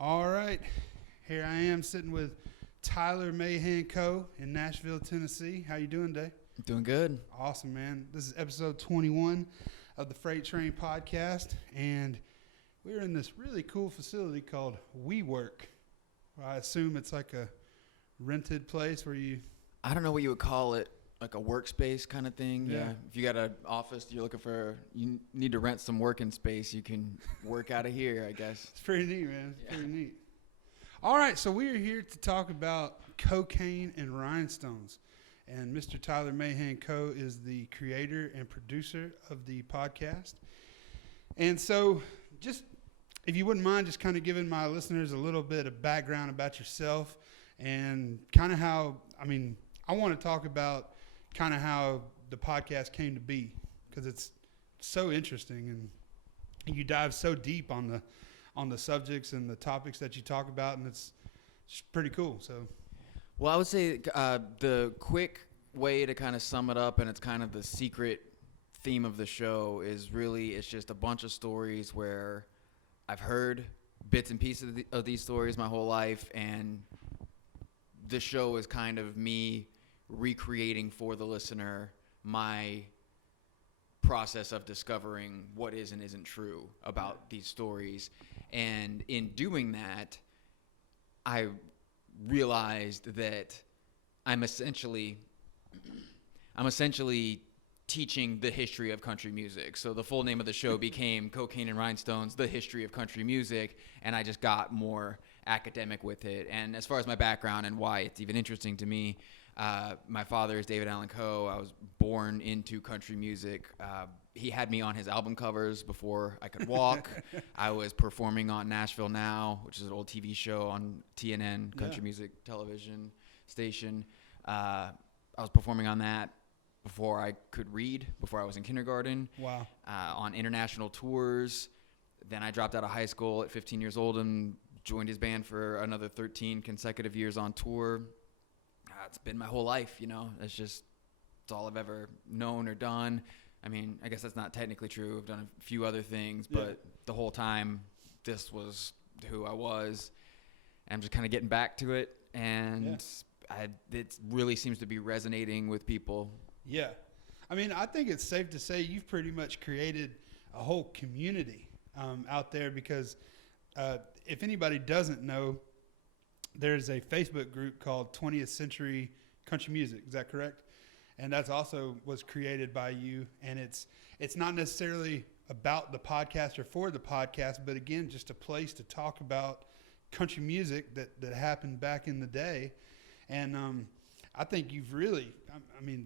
All right, here I am sitting with Tyler Mahan Coe in Nashville, Tennessee. How you doing today? Doing good. Awesome, man. This is episode 21 of the Freight Train podcast, and we're in this really cool facility called WeWork. I assume it's like a rented place where you... I don't know what you would call it, like a workspace kind of thing. Yeah. If you got an office, you need to rent some working space, you can work out of here, I guess. It's pretty neat, man. It's pretty neat. All right, so we are here to talk about cocaine and rhinestones. And Mr. Tyler Mahan Coe is the creator and producer of the podcast. And so just, if you wouldn't mind just kind of giving my listeners a little bit of background about yourself and kind of how, I want to talk about kind of how the podcast came to be, because it's so interesting and you dive so deep on the subjects and the topics that you talk about, and it's just pretty cool. So, Well, I would say the quick way to kind of sum it up, and it's kind of the secret theme of the show, is really it's just a bunch of stories where I've heard bits and pieces of these stories my whole life, and the show is kind of me recreating for the listener my process of discovering what is and isn't true about these stories. And in doing that, I realized that I'm essentially teaching the history of country music. So the full name of the show became Cocaine and Rhinestones, The History of Country Music, and I just got more academic with it. And as far as my background and why it's even interesting to me, my father is David Allan Coe. I was born into country music. He had me on his album covers before I could walk. I was performing on Nashville Now, which is an old TV show on TNN, country music television station. I was performing on that before I could read, before I was in kindergarten. wow. On international tours. Then I dropped out of high school at 15 years old and joined his band for another 13 consecutive years on tour. It's been my whole life, it's all I've ever known or done. I guess that's not technically true. I've done a few other things, but the whole time this was who I was. I'm just kind of getting back to it, and it really seems to be resonating with people. Yeah. I think it's safe to say you've pretty much created a whole community out there, because if anybody doesn't know, there's a Facebook group called 20th Century Country Music. Is that correct? And that's also was created by you. And it's not necessarily about the podcast or for the podcast, but again, just a place to talk about country music that happened back in the day. And I think you've really,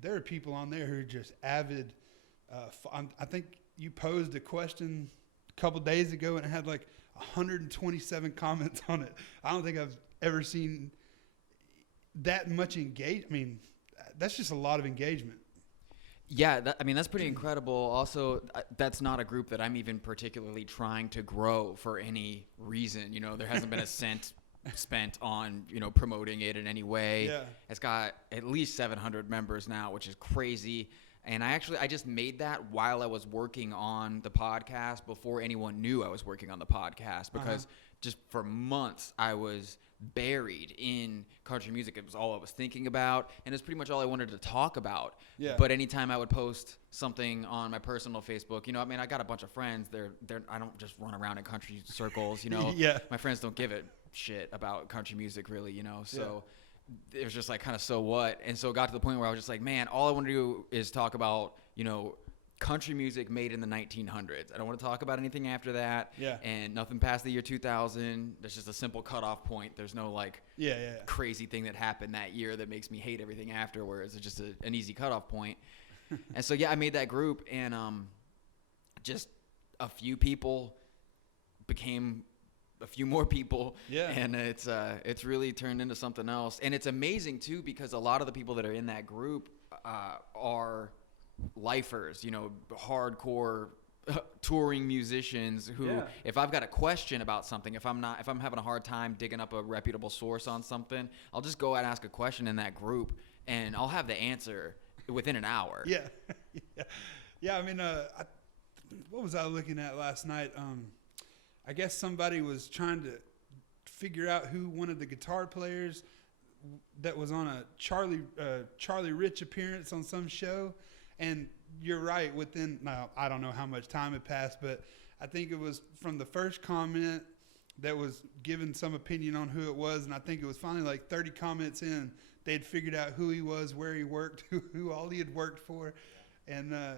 there are people on there who are just avid. I think you posed a question a couple days ago and it had like 127 comments on it. I don't think I've ever seen that much engagement. That's just a lot of engagement. Yeah, that's pretty incredible. Also, that's not a group that I'm even particularly trying to grow for any reason. There hasn't been a cent spent on, promoting it in any way. Yeah. It's got at least 700 members now, which is crazy. And I just made that while I was working on the podcast before anyone knew I was working on the podcast, because just for months I was buried in country music. It was all I was thinking about, and it's pretty much all I wanted to talk about. Yeah. But anytime I would post something on my personal Facebook, I got a bunch of friends. I don't just run around in country circles, Yeah. My friends don't give a shit about country music really, so it was just like kind of so what. And so it got to the point where I was just like, man, all I want to do is talk about, country music made in the 1900s. I don't want to talk about anything after that. Yeah. And nothing past the year 2000. There's just a simple cutoff point. There's no crazy thing that happened that year that makes me hate everything afterwards. It's just an easy cutoff point. And so, I made that group, and just a few people became a few more people. Yeah. And it's really turned into something else. And it's amazing too, because a lot of the people that are in that group are lifers, hardcore touring musicians who, if I've got a question about something, if I'm having a hard time digging up a reputable source on something, I'll just go and ask a question in that group, and I'll have the answer within an hour. Yeah. Yeah. What was I looking at last night? I guess somebody was trying figure out who one of the guitar players that was on a Charlie Rich appearance on some show. And you're right, now I don't know how much time had passed, but I think it was from the first comment that was giving some opinion on who it was, and I think it was finally like 30 comments in, they'd figured out who he was, where he worked, who all he had worked for. And I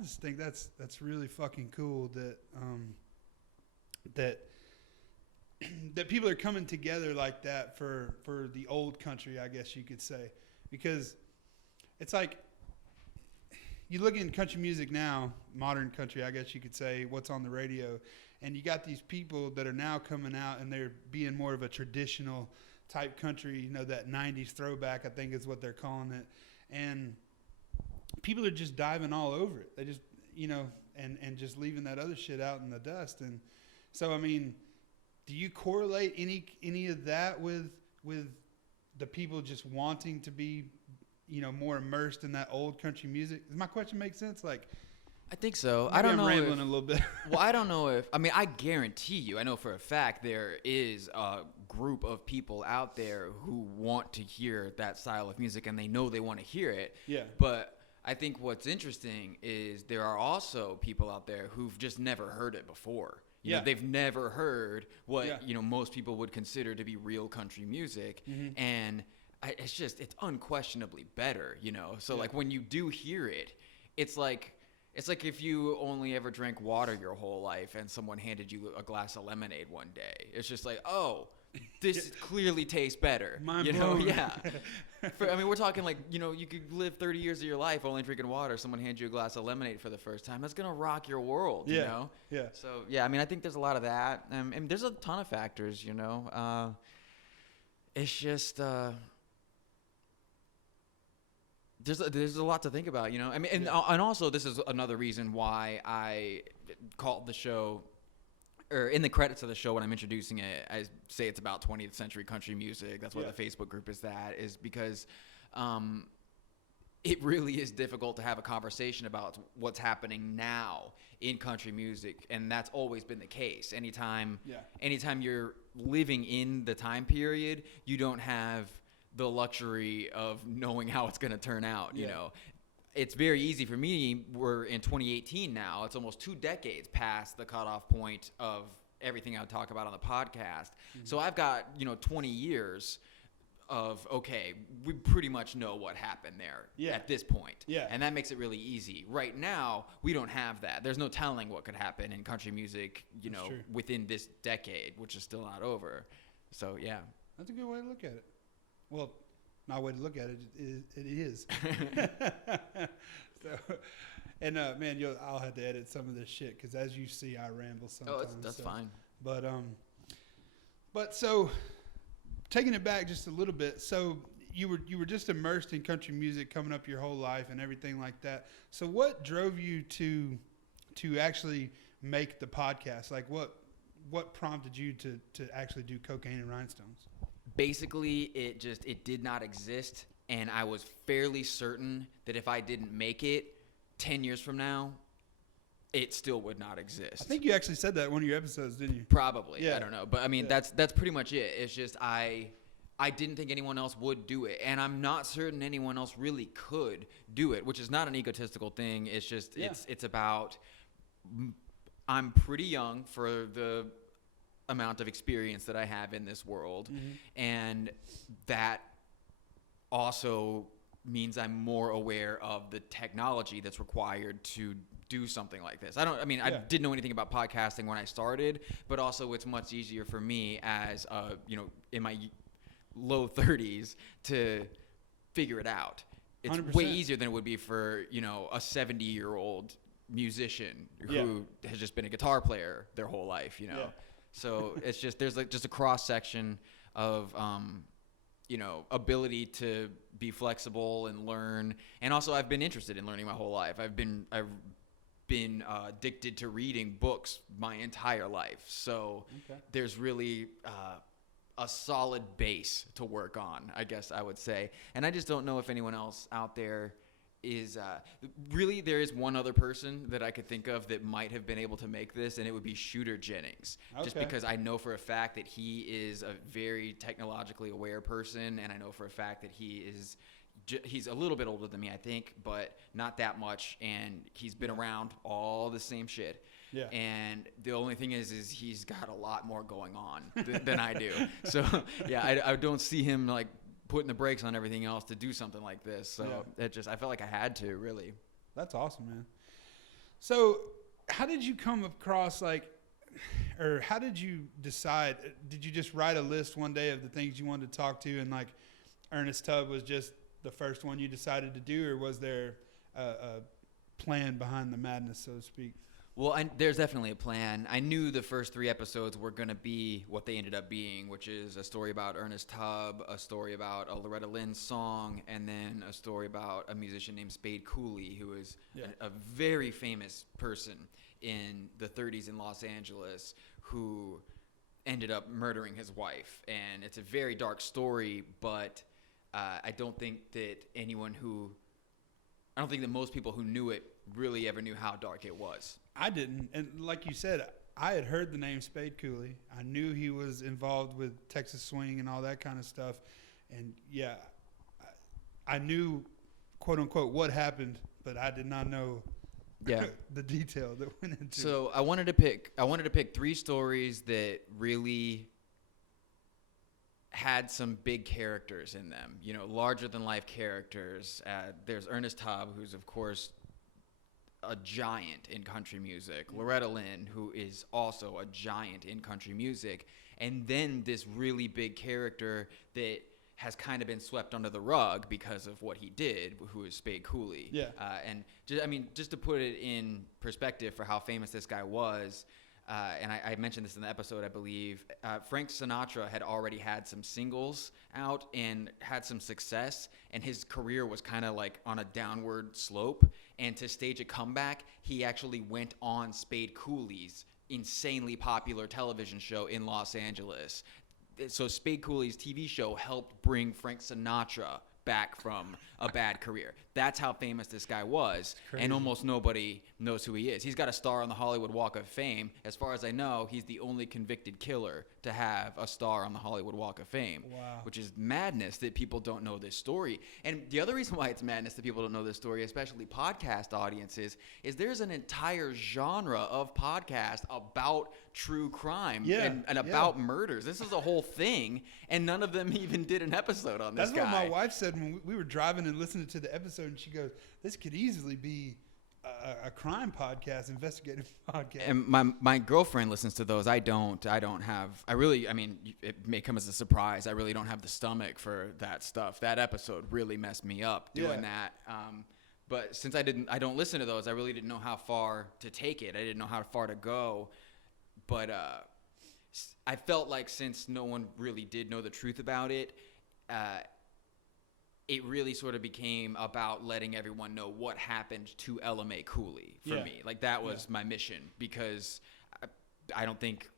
just think that's really fucking cool that people are coming together like that for the old country, I guess you could say. Because it's like, you look in country music now, modern country, I guess you could say, what's on the radio, and you got these people that are now coming out and they're being more of a traditional type country, that 90s throwback, I think is what they're calling it. And people are just diving all over it. They just, and just leaving that other shit out in the dust. And so, I mean, do you correlate any of that with the people just wanting to be, more immersed in that old country music? Does my question make sense? Like, I think so. I don't know. I'm rambling a little bit. Well, I don't know I guarantee you, I know for a fact there is a group of people out there who want to hear that style of music, and they know they want to hear it. Yeah. But I think what's interesting is there are also people out there who've just never heard it before. You know, they've never heard what, most people would consider to be real country music. Mm-hmm. And it's unquestionably better, So like when you do hear it, it's like if you only ever drank water your whole life and someone handed you a glass of lemonade one day. It's just like, oh, this clearly tastes better. Mind blown. Yeah. We're talking like, you could live 30 years of your life only drinking water. Someone hands you a glass of lemonade for the first time. That's going to rock your world, you know? Yeah. So, I think there's a lot of that. And there's a ton of factors, It's just... There's a lot to think about, and also this is another reason why I called the show, or in the credits of the show when I'm introducing it, I say it's about 20th century country music. That's why the Facebook group is because it really is difficult to have a conversation about what's happening now in country music, and that's always been the case. Anytime you're living in the time period, you don't have the luxury of knowing how it's going to turn out. It's very easy for me. We're in 2018 now. It's almost 2 decades past the cutoff point of everything I would talk about on the podcast. Mm-hmm. So I've got 20 years of, okay, we pretty much know what happened there at this point. And that makes it really easy. Right now, we don't have that. There's no telling what could happen in country music, within this decade, which is still not over. So that's a good way to look at it. Well, my way to look at it is. So, and man, I'll have to edit some of this shit because as you see, I ramble sometimes. Oh, that's fine. But so taking it back just a little bit. So you were just immersed in country music coming up your whole life and everything like that. So what drove you to actually make the podcast? Like what prompted you to actually do Cocaine and Rhinestones? Basically, it did not exist, and I was fairly certain that if I didn't make it 10 years from now, it still would not exist. I think you actually said that in one of your episodes, didn't you? Probably. Yeah. I don't know. But, that's pretty much it. It's just I didn't think anyone else would do it, and I'm not certain anyone else really could do it, which is not an egotistical thing. It's just it's about I'm pretty young for the amount of experience that I have in this world. Mm-hmm. And that also means I'm more aware of the technology that's required to do something like this. I didn't know anything about podcasting when I started, but also it's much easier for me as in my low 30s to figure it out. It's 100%. way easier than it would be for, a 70-year-old musician who has just been a guitar player their whole life, Yeah. So it's just there's just a cross section of ability to be flexible and learn, and also I've been interested in learning my whole life. I've been addicted to reading books my entire life. So there's really a solid base to work on, I guess I would say. And I just don't know if anyone else out there is really there is one other person that I could think of that might have been able to make this, and it would be Shooter Jennings. Just Okay. because I know for a fact that he is a very technologically aware person, and I know for a fact that he's a little bit older than me, I think, but not that much, and he's been around all the same shit. Yeah. And the only thing is he's got a lot more going on than I do. So yeah, I don't see him like putting the brakes on everything else to do something like this. So I felt like I had to, really. That's awesome, man. So how did you come across or how did you decide? Did you just write a list one day of the things you wanted to talk to, and like Ernest Tubb was just the first one you decided to do, or was there a plan behind the madness, so to speak? Well, there's definitely a plan. I knew the first 3 episodes were going to be what they ended up being, which is a story about Ernest Tubb, a story about a Loretta Lynn song, and then a story about a musician named Spade Cooley, who is a very famous person in the 30s in Los Angeles who ended up murdering his wife. And it's a very dark story, but I don't think that most people who knew it really ever knew how dark it was. I didn't. And like you said, I had heard the name Spade Cooley. I knew he was involved with Texas Swing and all that kind of stuff. And yeah, I knew, quote unquote, what happened, but I did not know the detail that went into it. So I wanted to pick 3 stories that really had some big characters in them, larger than life characters. There's Ernest Tubb, who's of course a giant in country music. Loretta Lynn, who is also a giant in country music. And then this really big character that has kind of been swept under the rug because of what he did, who is Spade Cooley. Yeah. And just to put it in perspective for how famous this guy was, and I mentioned this in the episode, I believe, Frank Sinatra had already had some singles out and had some success, and his career was kind of like on a downward slope. And to stage a comeback, he actually went on Spade Cooley's insanely popular television show in Los Angeles. So Spade Cooley's TV show helped bring Frank Sinatra back from a bad career. That's how famous this guy was, and almost nobody knows who he is. He's got a star on the Hollywood Walk of Fame. As far as I know, he's the only convicted killer to have a star on the Hollywood Walk of Fame. Wow. Which is madness that people don't know this story. And the other reason why it's madness that people don't know this story, especially podcast audiences, is there's an entire genre of podcast about true crime and about murders. This is a whole thing, and none of them even did an episode on this guy. That's what my wife said when we were driving and listening to the episode, and she goes, this could easily be a crime podcast, investigative podcast. And my girlfriend listens to those. I don't have, it may come as a surprise. I really don't have the stomach for that stuff. That episode really messed me up doing that. But since I don't listen to those, I really didn't know how far to take it. I didn't know how far to go. But I felt like since no one really did know the truth about it, it really sort of became about letting everyone know what happened to Ella Mae Cooley for me. Like that was my mission, because I don't think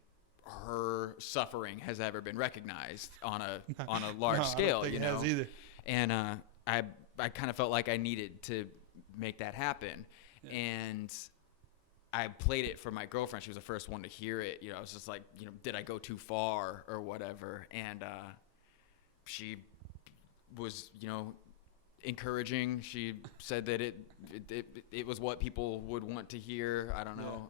her suffering has ever been recognized on a large scale. I don't think it has either. And I kind of felt like I needed to make that happen, and I played it for my girlfriend. She was the first one to hear it. I was just like, did I go too far or whatever? And she was, encouraging. She said that it was what people would want to hear. I don't know.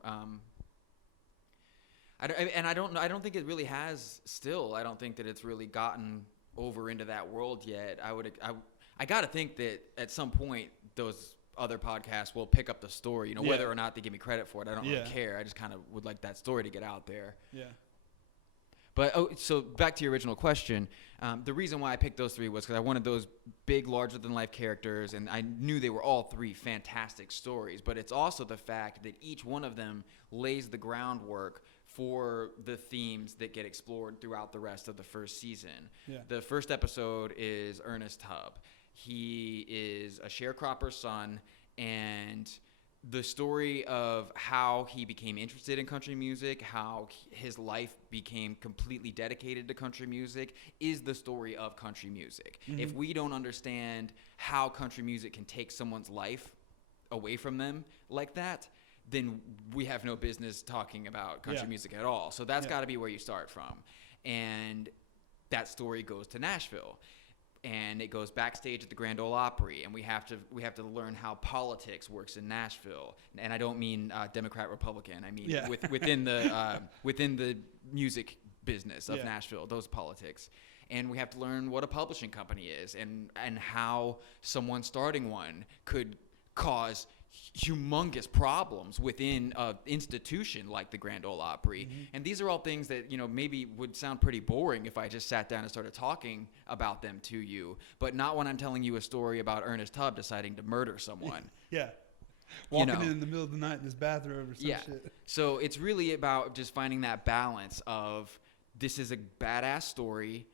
I don't think it really has still. I don't think that it's really gotten over into that world yet. I got to think that at some point those other podcasts will pick up the story, whether or not they give me credit for it. I don't really care. I just kind of would like that story to get out there. Yeah. But so back to your original question, the reason why I picked those 3 was because I wanted those big, larger-than-life characters, and I knew they were all 3 fantastic stories. But it's also the fact that each one of them lays the groundwork for the themes that get explored throughout the rest of the first season. Yeah. The first episode is Ernest Tubb. He is a sharecropper's son, and the story of how he became interested in country music, how his life became completely dedicated to country music, is the story of country music. Mm-hmm. If we don't understand how country music can take someone's life away from them like that, then we have no business talking about country music at all. So that's got to be where you start from. And that story goes to Nashville. And it goes backstage at the Grand Ole Opry, and we have to learn how politics works in Nashville. And I don't mean Democrat Republican. I mean within the music business of Nashville, those politics. And we have to learn what a publishing company is, and how someone starting one could cause humongous problems within an institution like the Grand Ole Opry. Mm-hmm. And these are all things that, maybe would sound pretty boring if I just sat down and started talking about them to you, but not when I'm telling you a story about Ernest Tubb deciding to murder someone. Walking in the middle of the night in his bathrobe or some shit. So it's really about just finding that balance of, this is a badass story,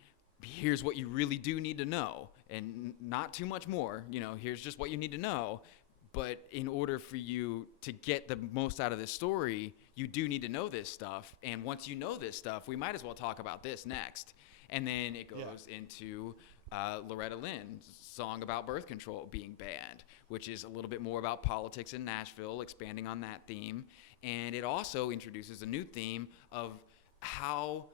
here's what you really do need to know, and not too much more. Here's just what you need to know. But in order for you to get the most out of this story, you do need to know this stuff. And once you know this stuff, we might as well talk about this next. And then it goes into Loretta Lynn's song about birth control being banned, which is a little bit more about politics in Nashville, expanding on that theme. And it also introduces a new theme of how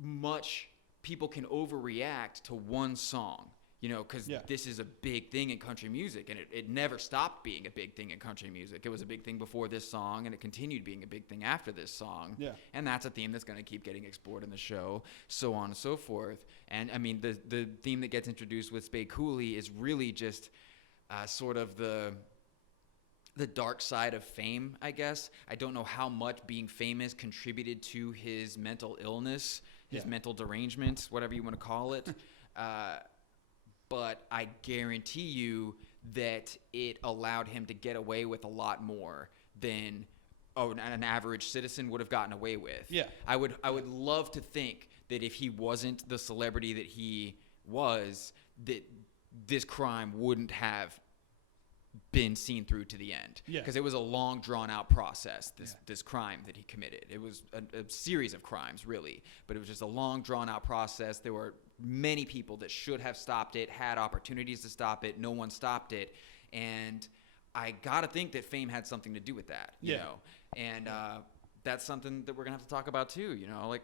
much people can overreact to one song. Because this is a big thing in country music, and it never stopped being a big thing in country music. It was a big thing before this song, and it continued being a big thing after this song. Yeah. And that's a theme that's going to keep getting explored in the show, so on and so forth. And, I mean, the theme that gets introduced with Spade Cooley is really just sort of the dark side of fame, I guess. I don't know how much being famous contributed to his mental illness, his mental derangement, whatever you want to call it. But I guarantee you that it allowed him to get away with a lot more than an average citizen would have gotten away with. Yeah. I would love to think that if he wasn't the celebrity that he was, that this crime wouldn't have been seen through to the end. Yeah. Because it was a long, drawn-out process, this crime that he committed. It was a series of crimes, really. But it was just a long, drawn-out process. There were many people that should have stopped it, had opportunities to stop it. No one stopped it. And I got to think that fame had something to do with that, you know. And that's something that we're going to have to talk about, too, like,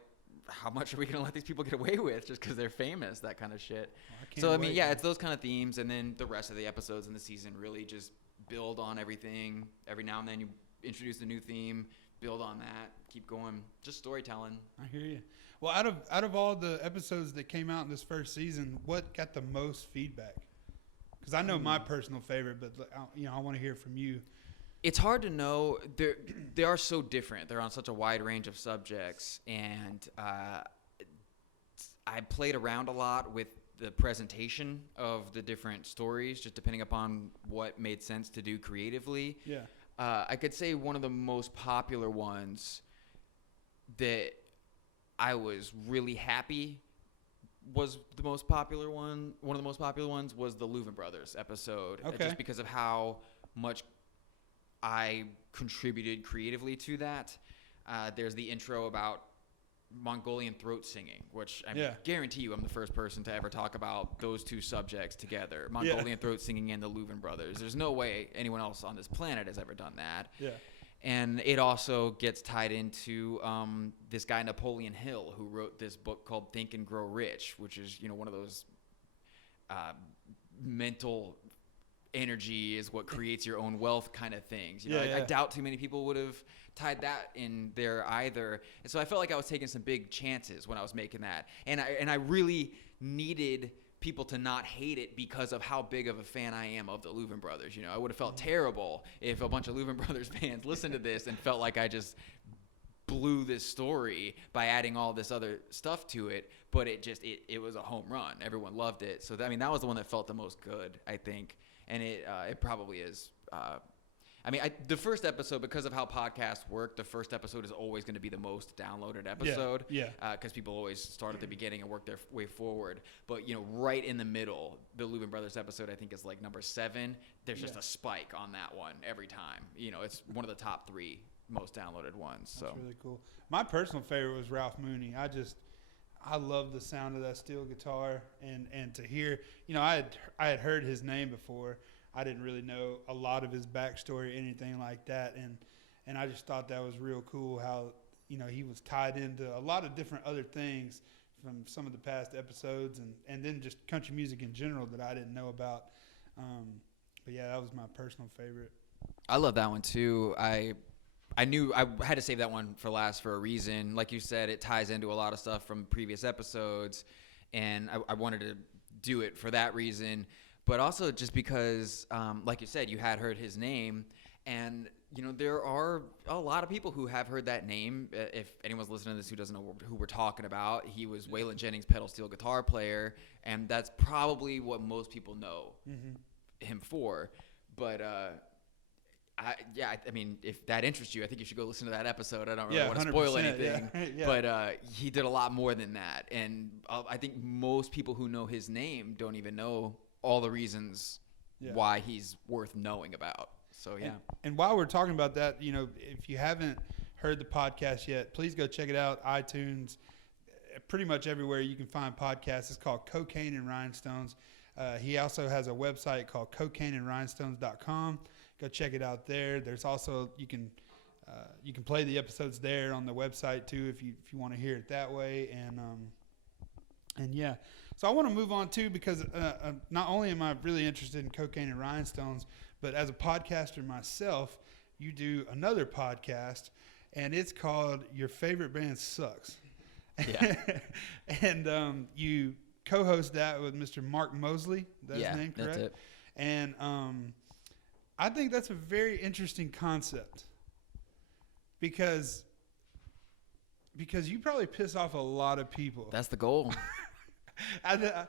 how much are we going to let these people get away with just because they're famous, that kind of shit. I mean, it's those kind of themes, and then the rest of the episodes in the season really just build on everything. Every now and then you introduce a new theme, build on that, keep going, just storytelling. I hear you. Well, out of all the episodes that came out in this first season, what got the most feedback? Because I know my personal favorite, but I want to hear from you. It's hard to know. They are so different. They're on such a wide range of subjects, and I played around a lot with the presentation of the different stories, just depending upon what made sense to do creatively. Yeah. I could say one of the most popular ones that I was really happy was the most popular one. One of the most popular ones was the Louvin Brothers episode, just because of how much I contributed creatively to that. There's the intro about Mongolian throat singing, which I guarantee you I'm the first person to ever talk about those two subjects together. Mongolian throat singing and the Louvin Brothers. There's no way anyone else on this planet has ever done that. Yeah. And it also gets tied into this guy Napoleon Hill, who wrote this book called Think and Grow Rich, which is, one of those mental energy is what creates your own wealth kind of things. I doubt too many people would have tied that in there either. And so I felt like I was taking some big chances when I was making that. And I really needed people to not hate it because of how big of a fan I am of the Louvin Brothers. I would have felt terrible if a bunch of Louvin Brothers fans listened to this and felt like I just blew this story by adding all this other stuff to it. But it was a home run. Everyone loved it. So that was the one that felt the most good, I think. And it probably is. I mean, the first episode, because of how podcasts work, the first episode is always going to be the most downloaded episode. Yeah. Because people always start at the beginning and work their way forward. But, you know, right in the middle, the Lubin Brothers episode, I think, is like number 7. There's just a spike on that one every time. You know, it's one of the top 3 most downloaded ones. That's really cool. My personal favorite was Ralph Mooney. I love the sound of that steel guitar, and to hear, you know, I had heard his name before. I didn't really know a lot of his backstory or anything like that, and I just thought that was real cool how, you know, he was tied into a lot of different other things from some of the past episodes, and then just country music in general that I didn't know about. But yeah, that was my personal favorite. I love that one too. I knew I had to save that one for last for a reason. Like you said, it ties into a lot of stuff from previous episodes, and I wanted to do it for that reason. But also just because, like you said, you had heard his name, and you know there are a lot of people who have heard that name. If anyone's listening to this who doesn't know who we're talking about, he was Waylon Jennings' pedal steel guitar player, and that's probably what most people know him for. But I mean, if that interests you, I think you should go listen to that episode. I don't really want to spoil anything, but he did a lot more than that. And I think most people who know his name don't even know all the reasons why he's worth knowing about. So, yeah. And while we're talking about that, you know, if you haven't heard the podcast yet, please go check it out. iTunes, pretty much everywhere you can find podcasts. It's called Cocaine and Rhinestones. He also has a website called cocaineandrhinestones.com. Go check it out there. There's also you can play the episodes there on the website too if you want to hear it that way. And yeah, so I want to move on too because not only am I really interested in Cocaine and Rhinestones, but as a podcaster myself, you do another podcast, and it's called Your Favorite Band Sucks. Yeah. And you co-host that with Mr. Mark Mosley. That's his name, correct? That's it. And I think that's a very interesting concept because you probably piss off a lot of people. That's the goal. That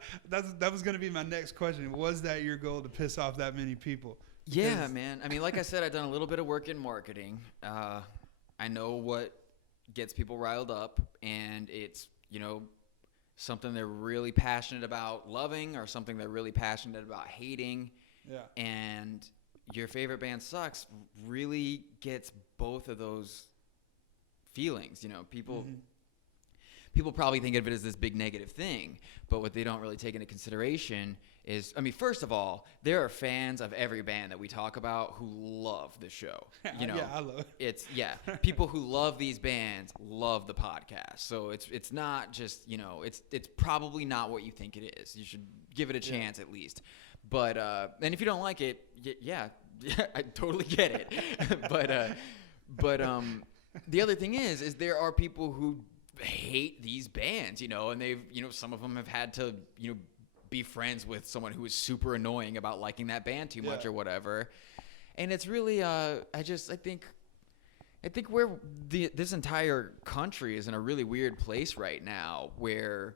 was going to be my next question. Was that your goal, to piss off that many people? Yeah, man. I mean, like I said, I've done a little bit of work in marketing. I know what gets people riled up, and it's, you know, something they're really passionate about loving or something they're really passionate about hating. Yeah. And Your Favorite Band Sucks really gets both of those feelings. You know, people probably think of it as this big negative thing, but what they don't really take into consideration is, I mean, first of all, there are fans of every band that we talk about who love the show. You know, yeah, I love it. People who love these bands love the podcast. So it's not just, you know, it's probably not what you think it is. You should give it a chance at least. But and if you don't like it, yeah, I totally get it. but the other thing is there are people who hate these bands, you know, and they've, you know, some of them have had to, you know, be friends with someone who is super annoying about liking that band too much or whatever. And it's really, I think where this entire country is in a really weird place right now, where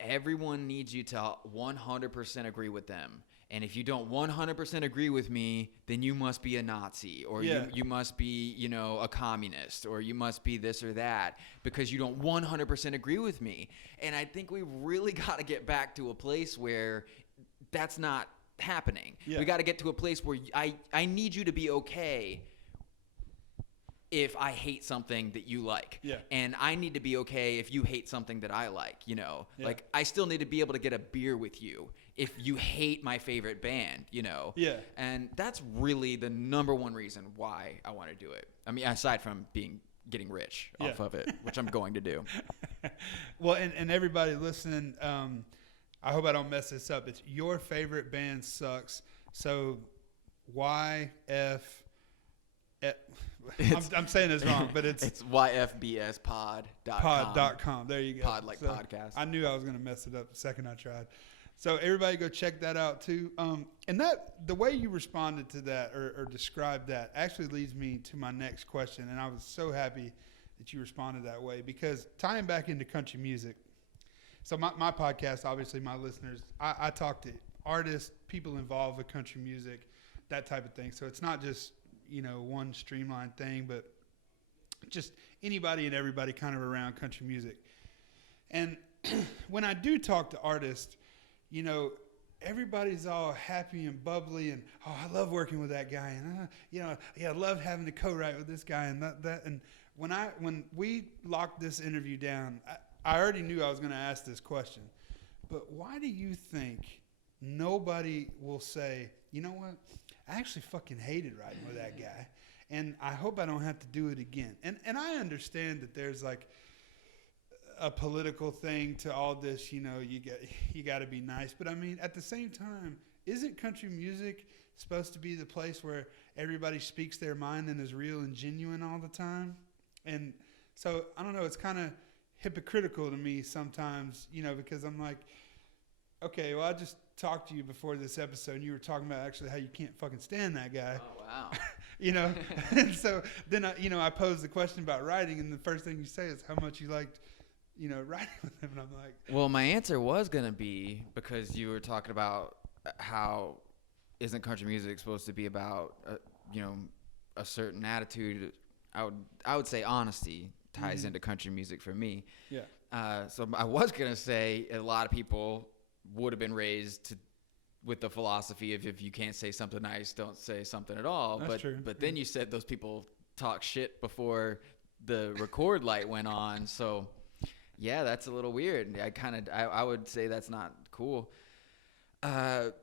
everyone needs you to 100% agree with them. And if you don't 100% agree with me, then you must be a Nazi, or you must be, you know, a communist, or you must be this or that, because you don't 100% agree with me. And I think we really got to get back to a place where that's not happening. Yeah. We got to get to a place where I need you to be okay if I hate something that you like. Yeah. And I need to be okay if you hate something that I like, you know. Yeah. Like, I still need to be able to get a beer with you if you hate my favorite band, you know. Yeah. And that's really the number one reason why I want to do it. I mean, aside from getting rich off of it, which I'm going to do. Well, and everybody listening, I hope I don't mess this up. It's Your Favorite Band Sucks. So I'm saying this wrong, but it's yfbspod.com. Pod.com. There you go. Pod like podcast. I knew I was going to mess it up the second I tried. So everybody go check that out too. And the way you responded to that or described that actually leads me to my next question. And I was so happy that you responded that way, because tying back into country music. So my podcast, obviously my listeners, I talk to artists, people involved with country music, that type of thing. So it's not just one streamlined thing, but just anybody and everybody kind of around country music. And when I do talk to artists, everybody's all happy and bubbly and, oh, I love working with that guy. And, I love having to co-write with this guy and that. And when we locked this interview down, I already knew I was going to ask this question. But why do you think nobody will say, you know what? I actually fucking hated riding with that guy. And I hope I don't have to do it again. And I understand that there's like a political thing to all this, you got to be nice. But I mean, at the same time, isn't country music supposed to be the place where everybody speaks their mind and is real and genuine all the time? And so, I don't know, it's kind of hypocritical to me sometimes, because I'm like, okay, well, I just talked to you before this episode and you were talking about actually how you can't fucking stand that guy. Oh, wow. And so then, I posed the question about writing, and the first thing you say is how much you liked, writing with him. And I'm like, well, my answer was going to be, because you were talking about how isn't country music supposed to be about, a certain attitude. I would say honesty ties into country music for me. Yeah. So I was going to say a lot of people would have been raised with the philosophy of if you can't say something nice, don't say something at all. That's true. But then you said those people talk shit before the record light went on. So yeah, that's a little weird. I would say that's not cool. But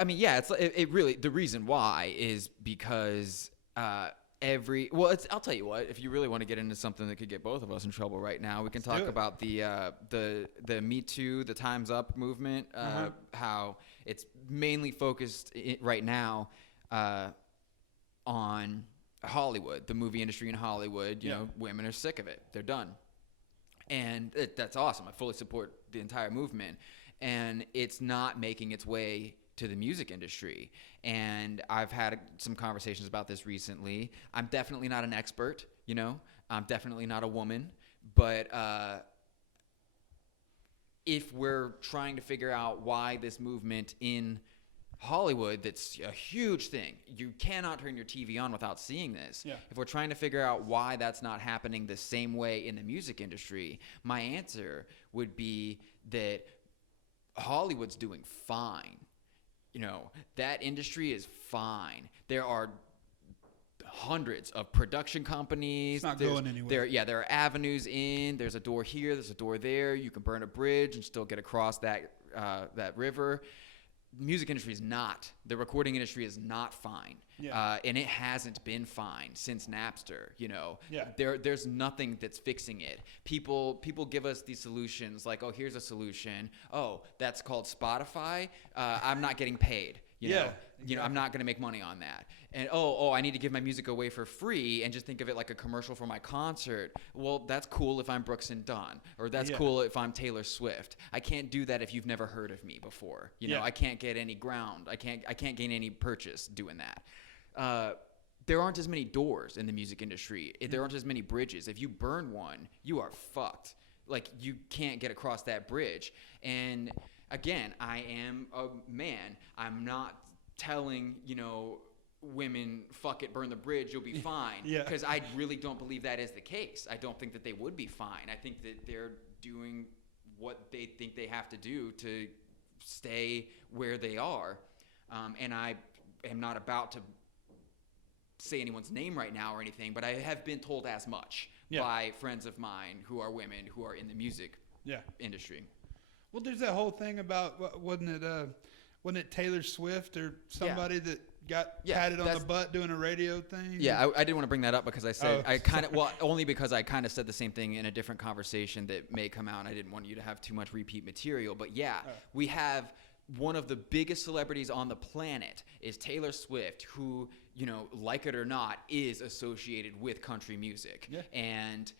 I mean, yeah, it really, the reason why is because, I'll tell you what, if you really want to get into something that could get both of us in trouble right now, we can talk about the Me Too, the Time's Up movement, how it's mainly focused right now on Hollywood, the movie industry in Hollywood. Women are sick of it. They're done. And that's awesome. I fully support the entire movement. And it's not making its way to the music industry. And I've had some conversations about this recently. I'm definitely not an expert, I'm definitely not a woman, but if we're trying to figure out why this movement in Hollywood, that's a huge thing, you cannot turn your TV on without seeing this. Yeah. If we're trying to figure out why that's not happening the same way in the music industry, my answer would be that Hollywood's doing fine. That industry is fine. There are hundreds of production companies. It's not going anywhere. There are avenues in. There's a door here. There's a door there. You can burn a bridge and still get across that river. Music industry is not. The recording industry is not fine. Yeah. And it hasn't been fine since Napster. Yeah. There's nothing that's fixing it. People give us these solutions like, oh, here's a solution. Oh, that's called Spotify. I'm not getting paid. I'm not going to make money on that. And I need to give my music away for free and just think of it like a commercial for my concert. Well, that's cool if I'm Brooks and Dunn, or that's cool if I'm Taylor Swift. I can't do that if you've never heard of me before. I can't get any ground. I can't gain any purchase doing that. There aren't as many doors in the music industry. There aren't as many bridges. If you burn one, you are fucked. Like, you can't get across that bridge. And again, I am a man. I'm not telling, women, fuck it, burn the bridge, you'll be fine. Because I really don't believe that is the case. I don't think that they would be fine. I think that they're doing what they think they have to do to stay where they are. And I am not about to say anyone's name right now or anything, but I have been told as much by friends of mine who are women who are in the music industry. Well, there's that whole thing about, wasn't it Taylor Swift or somebody that got patted on the butt doing a radio thing? Yeah, I didn't want to bring that up because I said only because I kind of said the same thing in a different conversation that may come out. And I didn't want you to have too much repeat material, but we have one of the biggest celebrities on the planet is Taylor Swift, who, like it or not, is associated with country music. Yeah. And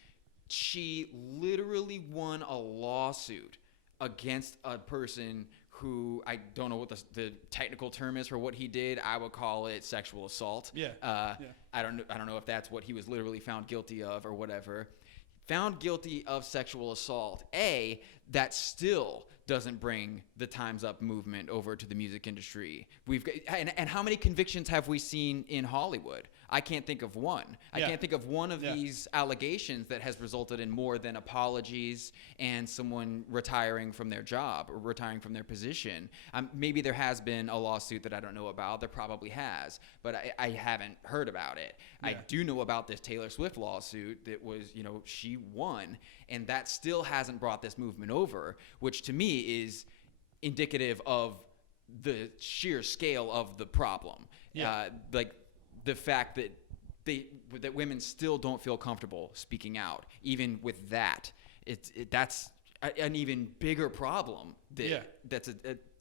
she literally won a lawsuit against a person who, I don't know what the technical term is for what he did. I would call it sexual assault. I don't know if that's what he was literally found guilty of or whatever. found guilty of sexual assault, that still doesn't bring the Time's Up movement over to the music industry. And how many convictions have we seen in Hollywood? I can't think of one. I can't think of one of these allegations that has resulted in more than apologies and someone retiring from their job or retiring from their position. Maybe there has been a lawsuit that I don't know about. There probably has, but I haven't heard about it. Yeah. I do know about this Taylor Swift lawsuit that was, she won, and that still hasn't brought this movement over, which to me is indicative of the sheer scale of the problem. Yeah. The fact that women still don't feel comfortable speaking out, even with that, that's an even bigger problem. That's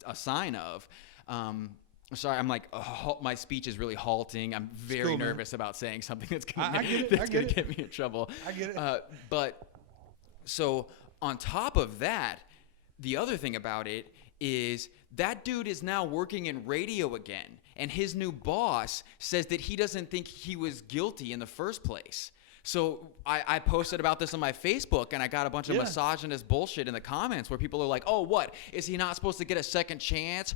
a sign of. Sorry, I'm like my speech is really halting. I'm very nervous about saying something that's gonna get me in trouble. I get it. But so on top of that, the other thing about it is that dude is now working in radio again, and his new boss says that he doesn't think he was guilty in the first place. So I posted about this on my Facebook, and I got a bunch of misogynist bullshit in the comments where people are like, oh, what? Is he not supposed to get a second chance?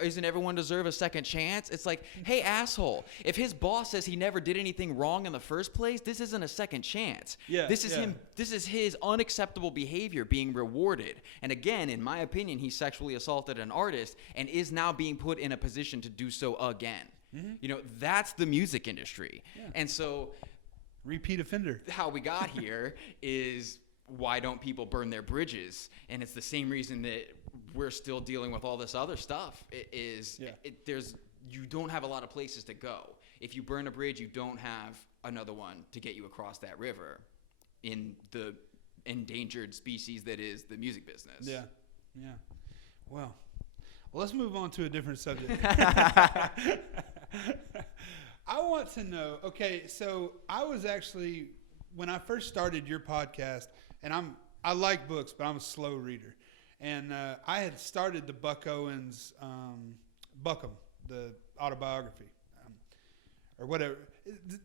Isn't everyone deserve a second chance? It's like, hey, asshole, if his boss says he never did anything wrong in the first place, this isn't a second chance. This is his unacceptable behavior being rewarded. And again, in my opinion, he sexually assaulted an artist and is now being put in a position to do so again. Mm-hmm. That's the music industry. Yeah. And so... repeat offender. How we got here is why don't people burn their bridges? And it's the same reason that we're still dealing with all this other stuff. You don't have a lot of places to go. If you burn a bridge, you don't have another one to get you across that river in the endangered species that is the music business. Yeah. Well, let's move on to a different subject. I want to know, okay, so I was actually, when I first started your podcast, and I like books, but I'm a slow reader. And I had started the Buck Owens, Buckham, the autobiography, or whatever.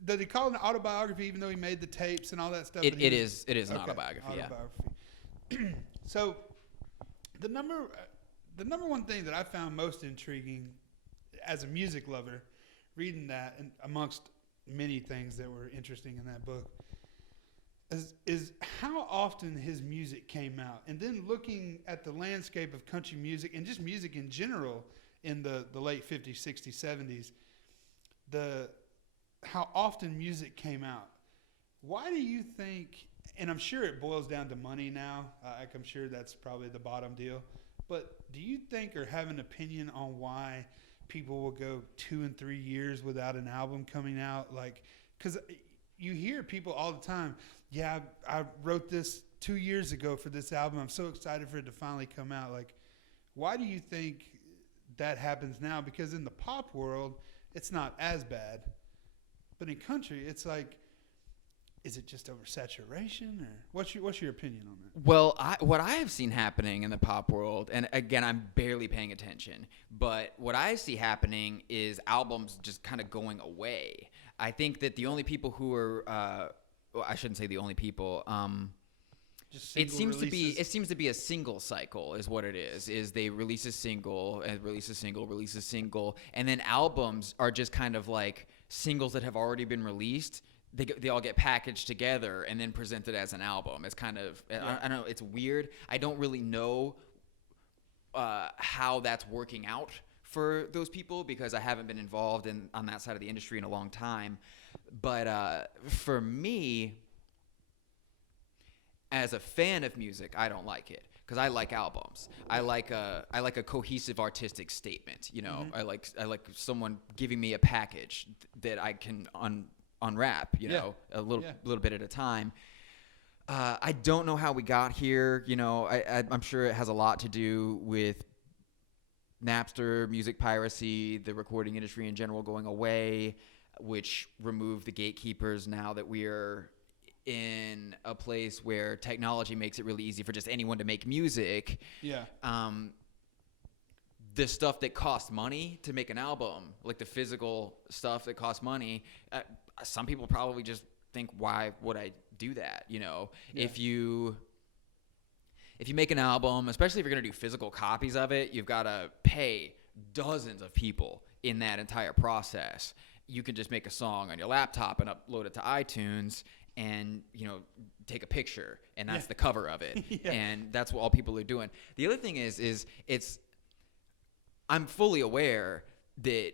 Does he call it an autobiography even though he made the tapes and all that stuff? It is an autobiography, yeah. So the number one thing that I found most intriguing as a music lover, reading that, and amongst many things that were interesting in that book, is how often his music came out. And then looking at the landscape of country music and just music in general in the late 50s, 60s, 70s, how often music came out. Why do you think, and I'm sure it boils down to money now, I'm sure that's probably the bottom deal, but do you think or have an opinion on why people will go 2 and 3 years without an album coming out? Like, because you hear people all the time, I wrote this 2 years ago for this album. I'm so excited for it to finally come out. Like, why do you think that happens now? Because in the pop world, it's not as bad. But in country, it's like, is it just oversaturation, or what's your opinion on that? Well, what I have seen happening in the pop world, and again, I'm barely paying attention, but what I see happening is albums just kind of going away. I think that the only people who are, well, I shouldn't say the only people. It seems to be a single cycle is what it is. Is they release a single and release a single, and then albums are just kind of like singles that have already been released. They all get packaged together and then presented as an album. It's kind of, I don't know, it's weird. I don't really know how that's working out for those people because I haven't been involved on that side of the industry in a long time. But for me, as a fan of music, I don't like it because I like albums. I like a cohesive artistic statement. Mm-hmm. I like someone giving me a package that I can unwrap, a little bit at a time. I don't know how we got here. I'm sure it has a lot to do with Napster, music piracy, the recording industry in general going away, which removed the gatekeepers now that we are in a place where technology makes it really easy for just anyone to make music. Yeah. The stuff that costs money to make an album, like the physical stuff that costs money, some people probably just think, why would I do that. You know, Yeah. if you make an album, especially if you're going to do physical copies of it, you've got to pay dozens of people in that entire process. You can just make a song on your laptop and upload it to iTunes and, you know, take a picture, and that's the cover of it. Yeah. And that's what all people are doing. The other thing is I'm fully aware that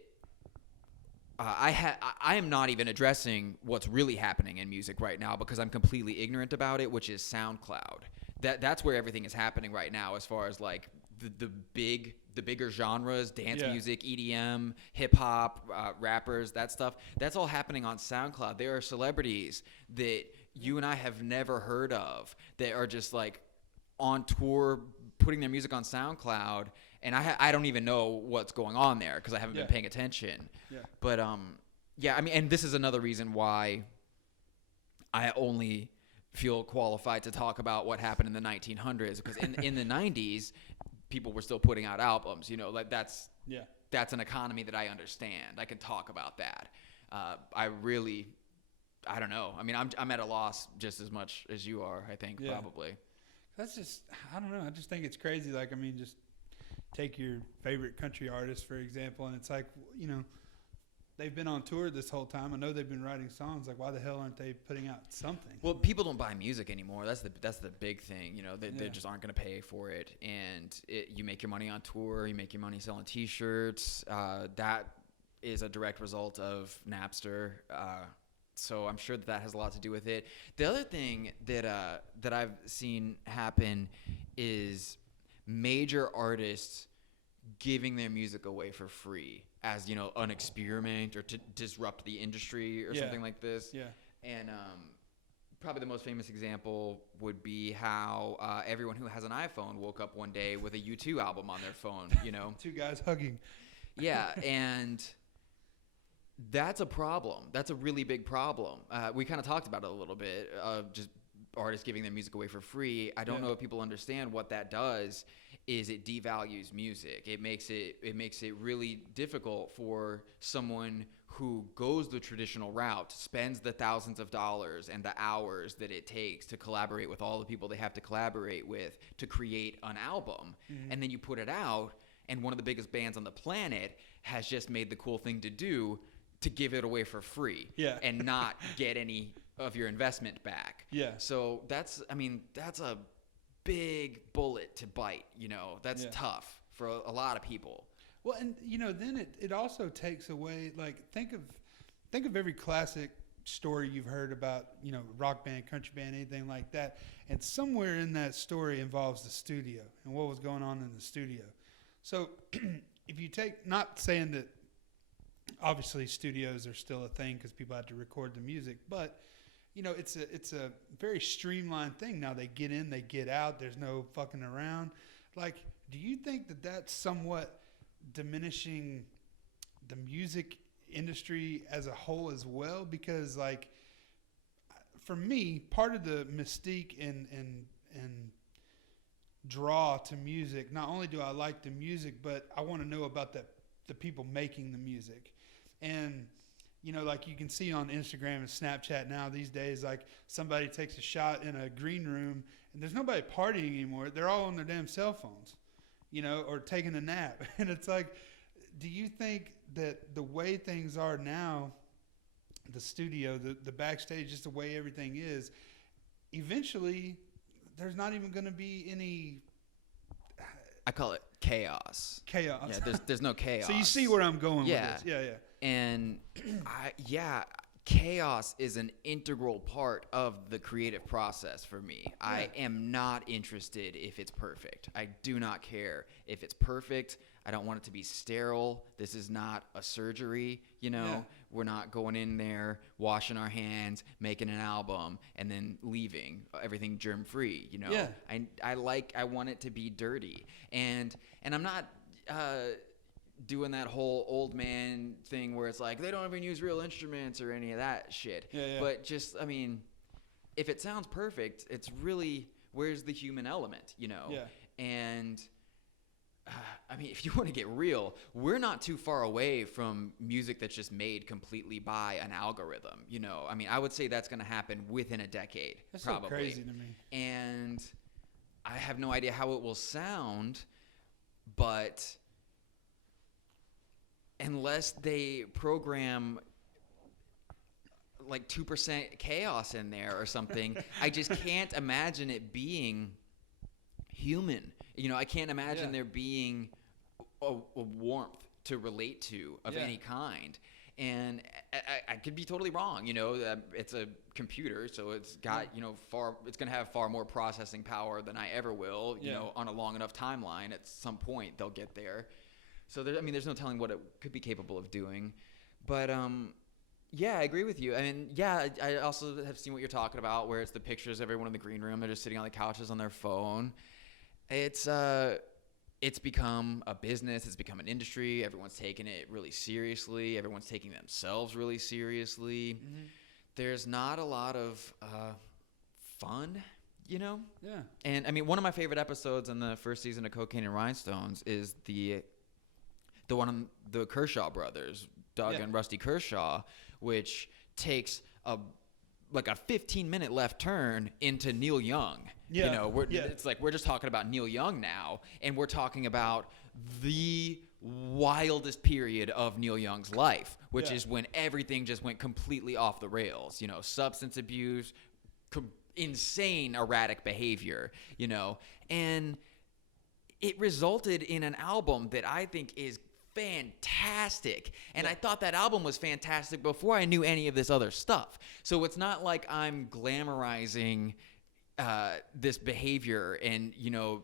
I am not even addressing what's really happening in music right now because I'm completely ignorant about it, which is SoundCloud. That's where everything is happening right now, as far as like the bigger genres, dance music, EDM, hip hop, rappers, that stuff. That's all happening on SoundCloud. There are celebrities that you and I have never heard of that are just like on tour putting their music on SoundCloud, and I don't even know what's going on there because I haven't been paying attention. Yeah. But I mean, and this is another reason why I only feel qualified to talk about what happened in the 1900s, because in the 90s, people were still putting out albums. You know, like that's an economy that I understand. I can talk about that. I don't know. I mean, I'm at a loss just as much as you are, I think, probably. That's just, I don't know. I just think it's crazy. Like, I mean, just take your favorite country artist, for example, and it's like, you know, they've been on tour this whole time. I know they've been writing songs. Like, why the hell aren't they putting out something? Well, people don't buy music anymore. That's the big thing. You know, they just aren't going to pay for it. And you make your money on tour. You make your money selling T-shirts. That is a direct result of Napster. So I'm sure that has a lot to do with it. The other thing that I've seen happen is major artists giving their music away for free as, you know, an experiment or to disrupt the industry or something like this. Yeah. And probably the most famous example would be how everyone who has an iPhone woke up one day with a U2 album on their phone, you know. Two guys hugging. Yeah, and that's a problem. That's a really big problem. We kind of talked about it a little bit, just artists giving their music away for free. I don't know if people understand what that does. Is it devalues music. It makes it really difficult for someone who goes the traditional route, spends the thousands of dollars and the hours that it takes to collaborate with all the people they have to collaborate with to create an album. Mm-hmm. And then you put it out, and one of the biggest bands on the planet has just made the cool thing to do to give it away for free and not get any of your investment back. Yeah. So that's a big bullet to bite, you know. That's tough for a lot of people. Well, and you know, then it also takes away, like, think of every classic story you've heard about, you know, rock band, country band, anything like that, and somewhere in that story involves the studio and what was going on in the studio. So if you take, not saying that obviously studios are still a thing because people have to record the music, but you know, it's a very streamlined thing now. They get in, they get out. There's no fucking around. Like, do you think that that's somewhat diminishing the music industry as a whole as well? Because, like, for me, part of the mystique and draw to music, not only do I like the music, but I want to know about the people making the music. And you know, like you can see on Instagram and Snapchat now these days, like somebody takes a shot in a green room and there's nobody partying anymore. They're all on their damn cell phones, you know, or taking a nap. And it's like, do you think that the way things are now, the studio, the backstage, just the way everything is, eventually there's not even going to be any... I call it chaos. Chaos. Yeah, there's no chaos. So you see where I'm going with this. Yeah. And chaos is an integral part of the creative process for me. Yeah. I am not interested if it's perfect. I do not care if it's perfect. I don't want it to be sterile. This is not a surgery, you know. Yeah. We're not going in there, washing our hands, making an album, and then leaving everything germ-free, you know. Yeah. I want it to be dirty. And I'm not doing that whole old man thing where it's like they don't even use real instruments or any of that shit. Yeah. But just, I mean, if it sounds perfect, it's really, where's the human element, you know? Yeah. And I mean, if you want to get real, we're not too far away from music that's just made completely by an algorithm. You know, I mean, I would say that's going to happen within a decade. That's probably. So crazy to me. And I have no idea how it will sound, but unless they program like 2% chaos in there or something, I just can't imagine it being human. You know, I can't imagine there being a warmth to relate to of any kind. And I could be totally wrong. You know, it's a computer, so it's got, you know, it's going to have far more processing power than I ever will, you know, on a long enough timeline. At some point, they'll get there. So, there's no telling what it could be capable of doing. But, yeah, I agree with you. I mean, yeah, I also have seen what you're talking about, where it's the pictures of everyone in the green room. They're just sitting on the couches on their phone. It's become a business. It's become an industry. Everyone's taking it really seriously. Everyone's taking themselves really seriously. Mm-hmm. There's not a lot of fun, you know? Yeah. And, I mean, one of my favorite episodes in the first season of Cocaine and Rhinestones is the one on the Kershaw brothers, Doug and Rusty Kershaw, which takes a 15-minute left turn into Neil Young. Yeah. You know, it's like we're just talking about Neil Young now, and we're talking about the wildest period of Neil Young's life, which is when everything just went completely off the rails. You know, substance abuse, insane erratic behavior, you know, and it resulted in an album that I think is fantastic. And I thought that album was fantastic before I knew any of this other stuff. So it's not like I'm glamorizing this behavior and, you know,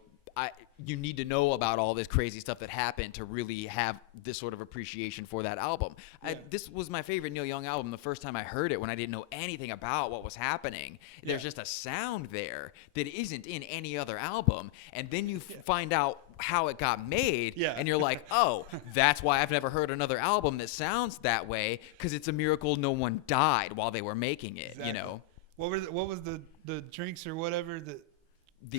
you need to know about all this crazy stuff that happened to really have this sort of appreciation for that album. This was my favorite Neil Young album the first time I heard it, when I didn't know anything about what was happening. There's just a sound there that isn't in any other album. And then you find out how it got made, and you're like, oh, that's why I've never heard another album that sounds that way, because it's a miracle no one died while they were making it, you know? What was the drinks or whatever that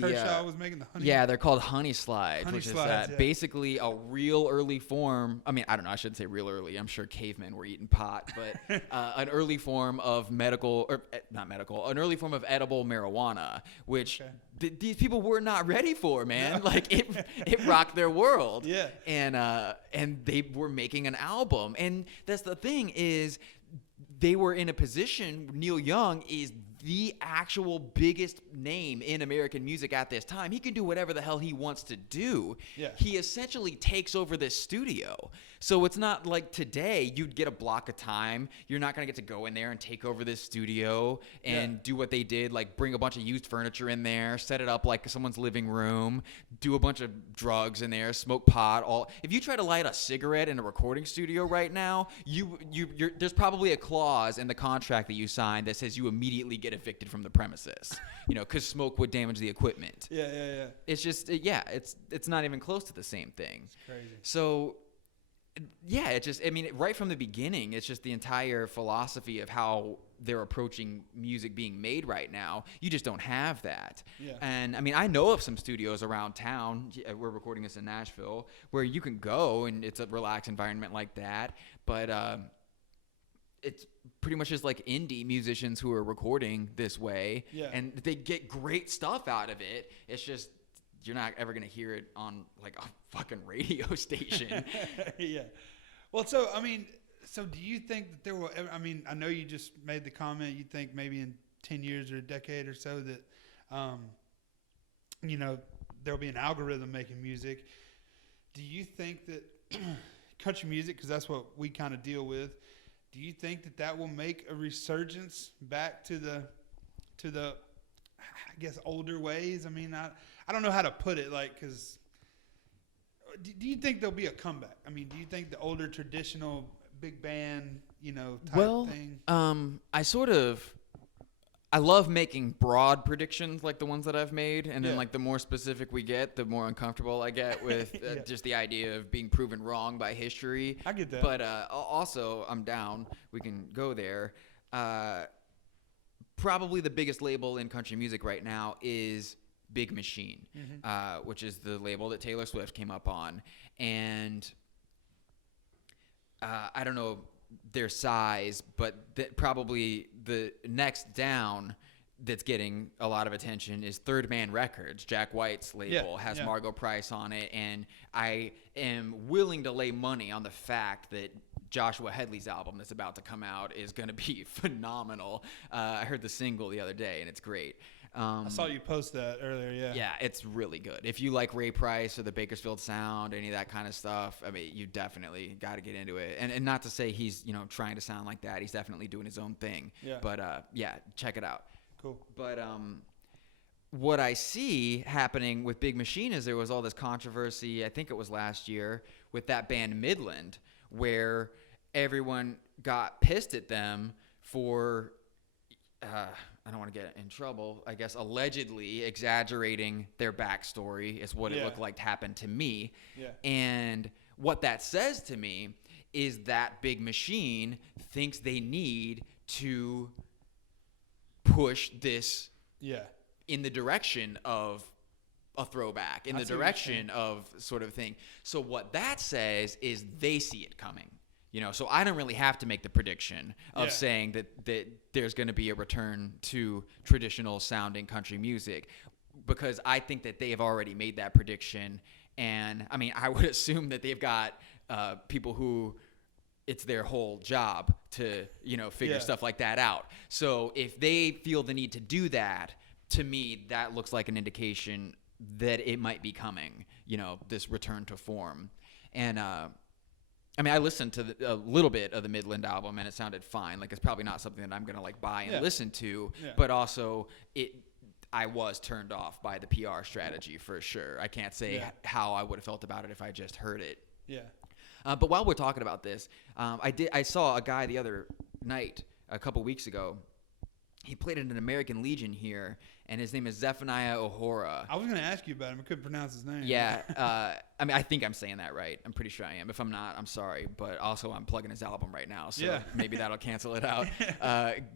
Kershaw was making, the honey? Yeah, they're called honey slides, honey which slides, is basically a real early form. I mean, I don't know. I shouldn't say real early. I'm sure cavemen were eating pot, but an early form of an early form of edible marijuana, which these people were not ready for, man. No. Like it rocked their world. Yeah. And they were making an album, and that's the thing is, they were in a position. Neil Young is the actual biggest name in American music at this time. He can do whatever the hell he wants to do. Yeah. He essentially takes over this studio. So it's not like today you'd get a block of time. You're not going to get to go in there and take over this studio and do what they did, like bring a bunch of used furniture in there, set it up like someone's living room, do a bunch of drugs in there, smoke pot. If you try to light a cigarette in a recording studio right now, there's probably a clause in the contract that you signed that says you immediately get evicted from the premises, you know, because smoke would damage the equipment. Yeah. It's just, it's not even close to the same thing. It's crazy. So, right from the beginning, it's just the entire philosophy of how they're approaching music being made right now. You just don't have that. Yeah. And I mean, I know of some studios around town. We're recording this in Nashville, where you can go and it's a relaxed environment like that. But it's pretty much just like indie musicians who are recording this way, and they get great stuff out of it. It's just, you're not ever going to hear it on like a fucking radio station. Yeah. Well, so, I mean, do you think that there will ever, I mean, I know you just made the comment, you think maybe in 10 years or a decade or so that, you know, there'll be an algorithm making music. Do you think that country music, because that's what we kind of deal with, do you think that will make a resurgence back to the, I guess, older ways? I mean, I don't know how to put it, like, because do you think there'll be a comeback? I mean, do you think the older traditional big band, you know, type thing? I love making broad predictions like the ones that I've made, and then like the more specific we get, the more uncomfortable I get with just the idea of being proven wrong by history. I get that. But also, I'm down. We can go there. Probably the biggest label in country music right now is Big Machine, which is the label that Taylor Swift came up on. And I don't know their size, but probably the next down that's getting a lot of attention is Third Man Records. Jack White's label has Margot Price on it, and I am willing to lay money on the fact that Joshua Headley's album that's about to come out is going to be phenomenal. I heard the single the other day, and it's great. I saw you post that earlier, yeah. Yeah, it's really good. If you like Ray Price or the Bakersfield Sound, any of that kind of stuff, I mean, you definitely got to get into it. And not to say he's, trying to sound like that. He's definitely doing his own thing. Yeah. But, check it out. Cool. But what I see happening with Big Machine is there was all this controversy, I think it was last year, with that band Midland, where everyone got pissed at them for, I don't want to get in trouble, I guess allegedly exaggerating their backstory is what it looked like happened to me. Yeah. And what that says to me is that Big Machine thinks they need to push this in the direction of a throwback, in the direction of sort of thing. So what that says is they see it coming. So I don't really have to make the prediction of saying that there's going to be a return to traditional sounding country music, because I think that they have already made that prediction. And I mean, I would assume that they've got people who it's their whole job to, figure stuff like that out. So if they feel the need to do that, to me, that looks like an indication that it might be coming, this return to form. And, I listened to a little bit of the Midland album, and it sounded fine. Like, it's probably not something that I'm going to buy and listen to, but also I was turned off by the PR strategy for sure. I can't say how I would have felt about it if I just heard it. Yeah. But while we're talking about this, I saw a guy the other night, a couple weeks ago. He played in an American Legion here, and his name is Zephaniah Ohora. I was going to ask you about him. I couldn't pronounce his name. Yeah. I think I'm saying that right. I'm pretty sure I am. If I'm not, I'm sorry. But also, I'm plugging his album right now, so maybe that'll cancel it out.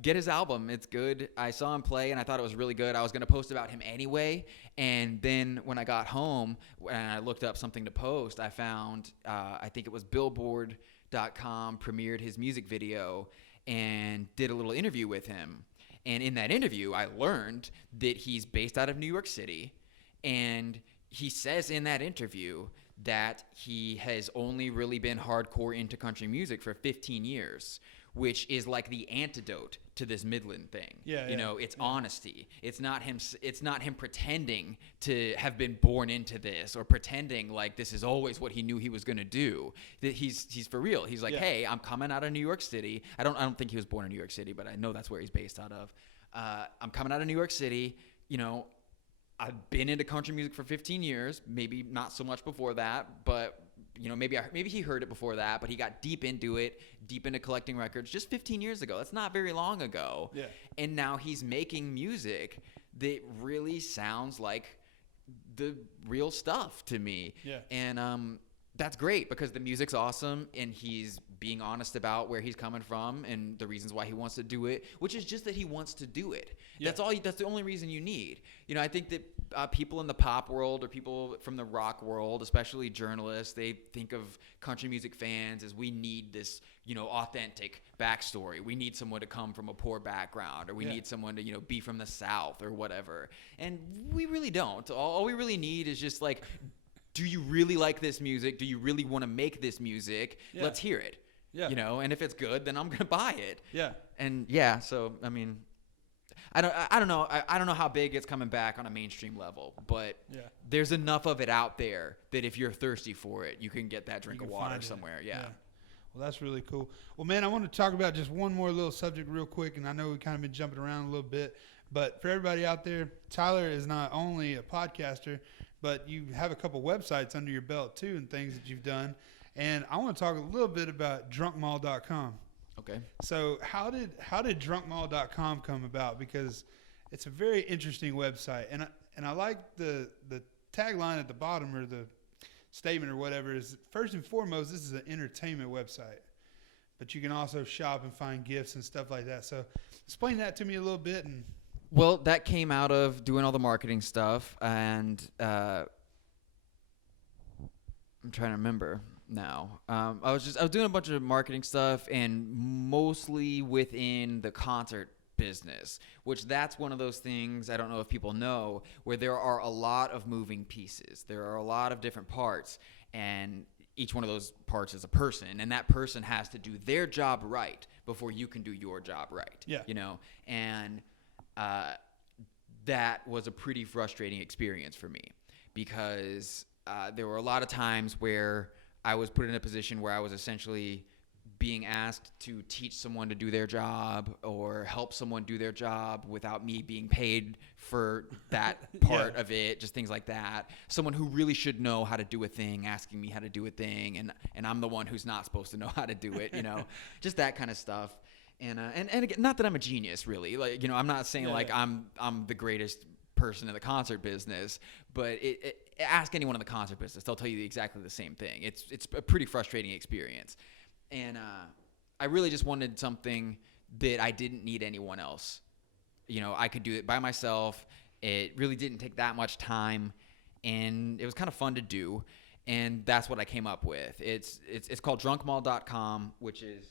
Get his album. It's good. I saw him play, and I thought it was really good. I was going to post about him anyway, and then when I got home and I looked up something to post, I found, I think it was Billboard.com premiered his music video and did a little interview with him. And in that interview, I learned that he's based out of New York City, and he says in that interview that he has only really been hardcore into country music for 15 years, which is like the antidote to this Midland thing. It's honesty. It's not him pretending to have been born into this or pretending like this is always what he knew he was going to do. That he's for real. He's like, hey, I'm coming out of New York City. I don't think he was born in New York City, but I know that's where he's based out of. I'm coming out of New York City. I've been into country music for 15 years, maybe not so much before that, but maybe he heard it before that, but he got deep into collecting records just 15 years ago. That's not very long ago. Yeah. And now he's making music that really sounds like the real stuff to me. Yeah. And that's great because the music's awesome, and he's being honest about where he's coming from and the reasons why he wants to do it, which is just that he wants to do it. Yeah. That's the only reason you need. I think that people in the pop world or people from the rock world, especially journalists, they think of country music fans as we need this, authentic backstory. We need someone to come from a poor background, or we need someone to, be from the South or whatever. And we really don't. All we really need is just like, do you really like this music? Do you really want to make this music? Yeah. Let's hear it. Yeah. And if it's good, then I'm going to buy it. Yeah. And so, I don't know. I don't know how big it's coming back on a mainstream level, but there's enough of it out there that if you're thirsty for it, you can get that drink of water somewhere. Yeah. Well, that's really cool. Well, man, I want to talk about just one more little subject real quick, and I know we've kind of been jumping around a little bit, but for everybody out there, Tyler is not only a podcaster, but you have a couple websites under your belt too, and things that you've done. And I want to talk a little bit about drunkmall.com. Okay. So how did drunkmall.com come about? Because it's a very interesting website, and I like the tagline at the bottom, or the statement or whatever, is first and foremost, this is an entertainment website, but you can also shop and find gifts and stuff like that. So explain that to me a little bit, and Well, that came out of doing all the marketing stuff, and I'm trying to remember now. I was doing a bunch of marketing stuff, and mostly within the concert business, which that's one of those things I don't know if people know, where there are a lot of moving pieces. There are a lot of different parts, and each one of those parts is a person, and that person has to do their job right before you can do your job right. Yeah. And that was a pretty frustrating experience for me, because there were a lot of times where I was put in a position where I was essentially being asked to teach someone to do their job or help someone do their job without me being paid for that part of it, just things like that. Someone who really should know how to do a thing asking me how to do a thing, and I'm the one who's not supposed to know how to do it, just that kind of stuff. And again, not that I'm a genius, really. Like, I'm not saying I'm the greatest person in the concert business, but ask anyone in the concert business, they'll tell you exactly the same thing. It's a pretty frustrating experience. And I really just wanted something that I didn't need anyone else. I could do it by myself. It really didn't take that much time, and it was kind of fun to do. And that's what I came up with. It's called drunkmall.com, which is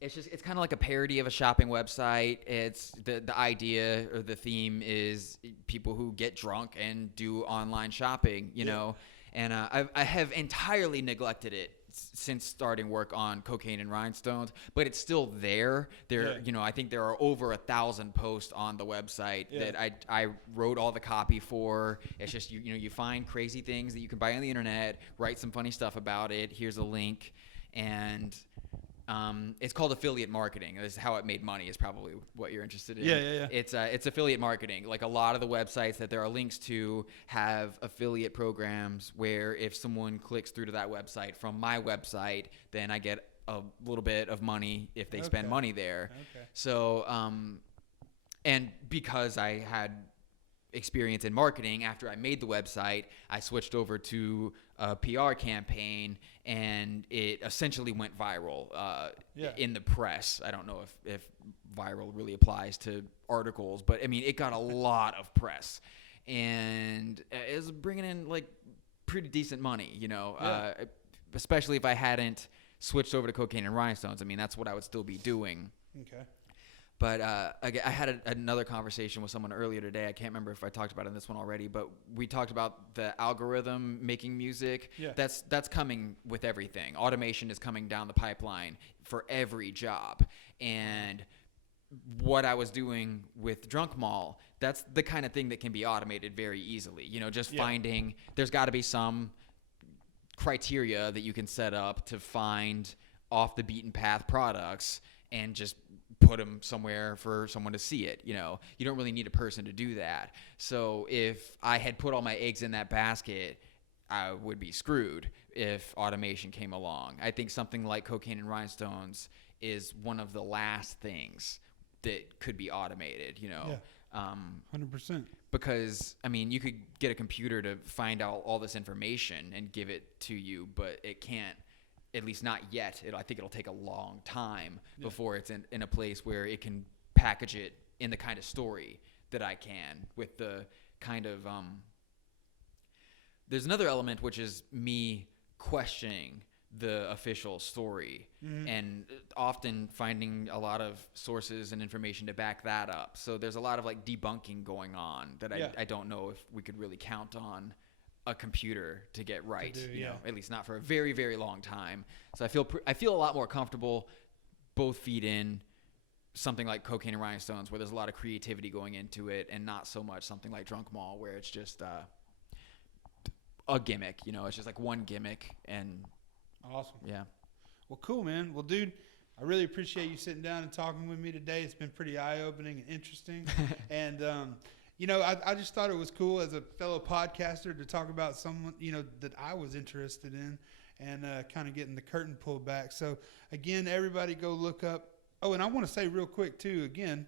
it's kind of like a parody of a shopping website. It's the idea or the theme is people who get drunk and do online shopping, know. And I have entirely neglected it since starting work on Cocaine and Rhinestones, but it's still there. I think there are over 1,000 posts on the website that I wrote all the copy for. It's just you find crazy things that you can buy on the internet, write some funny stuff about it. Here's a link, and it's called affiliate marketing. This is how it made money, is probably what you're interested in. Yeah. It's affiliate marketing. Like, a lot of the websites that there are links to have affiliate programs where if someone clicks through to that website from my website, then I get a little bit of money if they spend money there. Okay. So, and because I had experience in marketing, after I made the website, I switched over to a PR campaign, and it essentially went viral in the press. I don't know if viral really applies to articles, but I mean, it got a lot of press, and it was bringing in like pretty decent money, especially if I hadn't switched over to Cocaine and Rhinestones. I mean, that's what I would still be doing. Okay. But I had another conversation with someone earlier today. I can't remember if I talked about it in this one already, but we talked about the algorithm making music. Yeah. That's coming with everything. Automation is coming down the pipeline for every job. And what I was doing with Drunk Mall, that's the kind of thing that can be automated very easily. Finding, there's got to be some criteria that you can set up to find off the beaten path products and just put them somewhere for someone to see it. You don't really need a person to do that. So if I had put all my eggs in that basket, I would be screwed if automation came along. I think something like Cocaine and Rhinestones is one of the last things that could be automated, 100%. Because, I mean, you could get a computer to find out all this information and give it to you, but it can't, at least not yet. I think it'll take a long time before it's in a place where it can package it in the kind of story that I can, with the kind of there's another element, which is me questioning the official story, and often finding a lot of sources and information to back that up. So there's a lot of like debunking going on that I don't know if we could really count on a computer to get right, at least not for a very, very long time. So I feel a lot more comfortable both feet in something like Cocaine and Rhinestones, where there's a lot of creativity going into it, and not so much something like Drunk Mall, where it's just a gimmick. It's just like one gimmick. And awesome. Yeah. Well, cool, man. Well, dude, I really appreciate you sitting down and talking with me today. It's been pretty eye-opening and interesting. And I just thought it was cool as a fellow podcaster to talk about someone, that I was interested in, and kind of getting the curtain pulled back. So, again, everybody go look up. Oh, and I want to say real quick, too, again,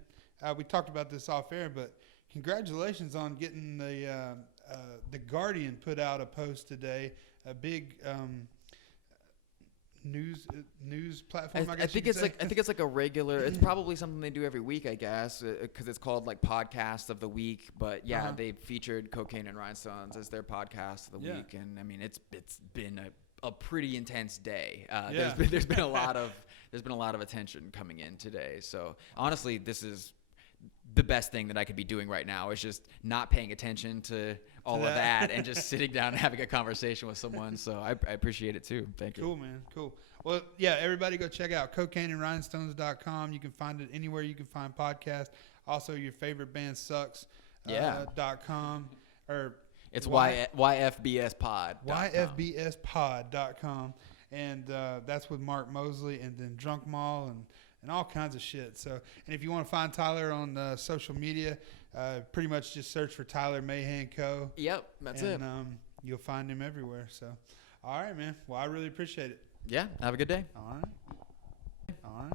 we talked about this off air, but congratulations on getting the Guardian put out a post today, a big news platform. I think it's like a regular. It's probably something they do every week, I guess, because it's called like Podcast of the Week. But yeah, they featured Cocaine and Rhinestones as their podcast of the week, and I mean it's been a pretty intense day. There's been a lot of attention coming in today. So honestly, this is the best thing that I could be doing right now is just not paying attention to all of that and just sitting down and having a conversation with someone. So I appreciate it too. Thank you. Cool, man. Cool. Well, yeah, everybody go check out cocaineandrhinestones.com. You can find it anywhere you can find podcasts. Also, your favorite band sucks. .com or it's YFBS Pod. YFBSpod.com. And that's with Mark Mosley and then Drunk Mall and all kinds of shit. So, and if you want to find Tyler on social media, pretty much just search for Tyler Mahan Coe. Yep, that's it. And you'll find him everywhere. So, all right, man. Well, I really appreciate it. Yeah, have a good day. All right.